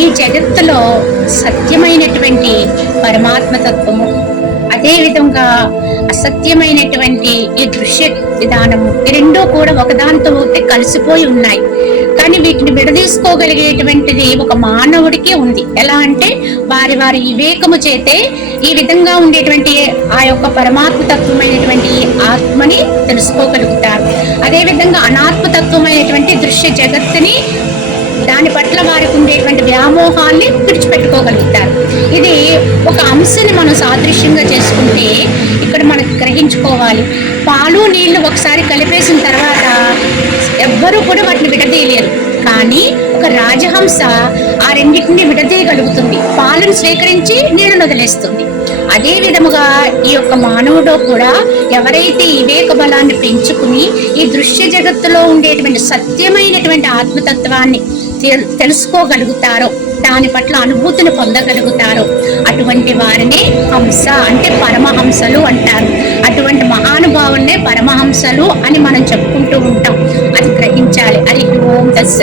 ఈ జగత్తులో సత్యమైనటువంటి పరమాత్మ తత్వము అదే విధంగా అసత్యమైనటువంటి ఈ దృశ్య విధానము ఈ రెండూ కూడా ఒకదానితో ఒకటి కలిసిపోయి ఉన్నాయి. కానీ వీటిని విడదీసుకోగలిగేటువంటిది ఒక మానవుడికి ఉంది. ఎలా అంటే వారి వారి వివేకము చేతే ఈ విధంగా ఉండేటువంటి ఆ యొక్క పరమాత్మ తత్వమైనటువంటి ఆత్మని తెలుసుకోగలుగుతారు. అదే విధంగా అనాత్మ తత్వమైనటువంటి దృశ్య జగత్తుని దాని పట్ల వారికి ఉండేటువంటి వ్యామోహాన్ని విడిచిపెట్టుకోగలుగుతారు. ఇది ఒక అంశాన్ని మనం సాదృశ్యంగా చేసుకుంటే ఇక్కడ మనకు గ్రహించుకోవాలి. పాలు నీళ్ళు ఒకసారి కలిపేసిన తర్వాత ఎవ్వరూ కూడా వాటిని విడదీయలేరు. కానీ ఒక రాజహంస ఆ రెండింటిని విడదీయగలుగుతుంది. పాలను స్వీకరించి నీళ్ళను వదిలేస్తుంది. అదే విధముగా ఈ యొక్క మానవుడు కూడా ఎవరైతే వివేక బలాన్ని పెంచుకుని ఈ దృశ్య జగత్తులో ఉండేటువంటి సత్యమైనటువంటి ఆత్మతత్వాన్ని తెలుసుకోగలుగుతారో దాని పట్ల అనుభూతిని పొందగలుగుతారో అటువంటి వారిని హంస అంటే పరమహంసలు అంటారు. అటువంటి మహానుభావులనే పరమహంసలు అని మనం చెప్పుకుంటూ ఉంటాం. అది గ్రహించాలి. అది ఓం తస్సత్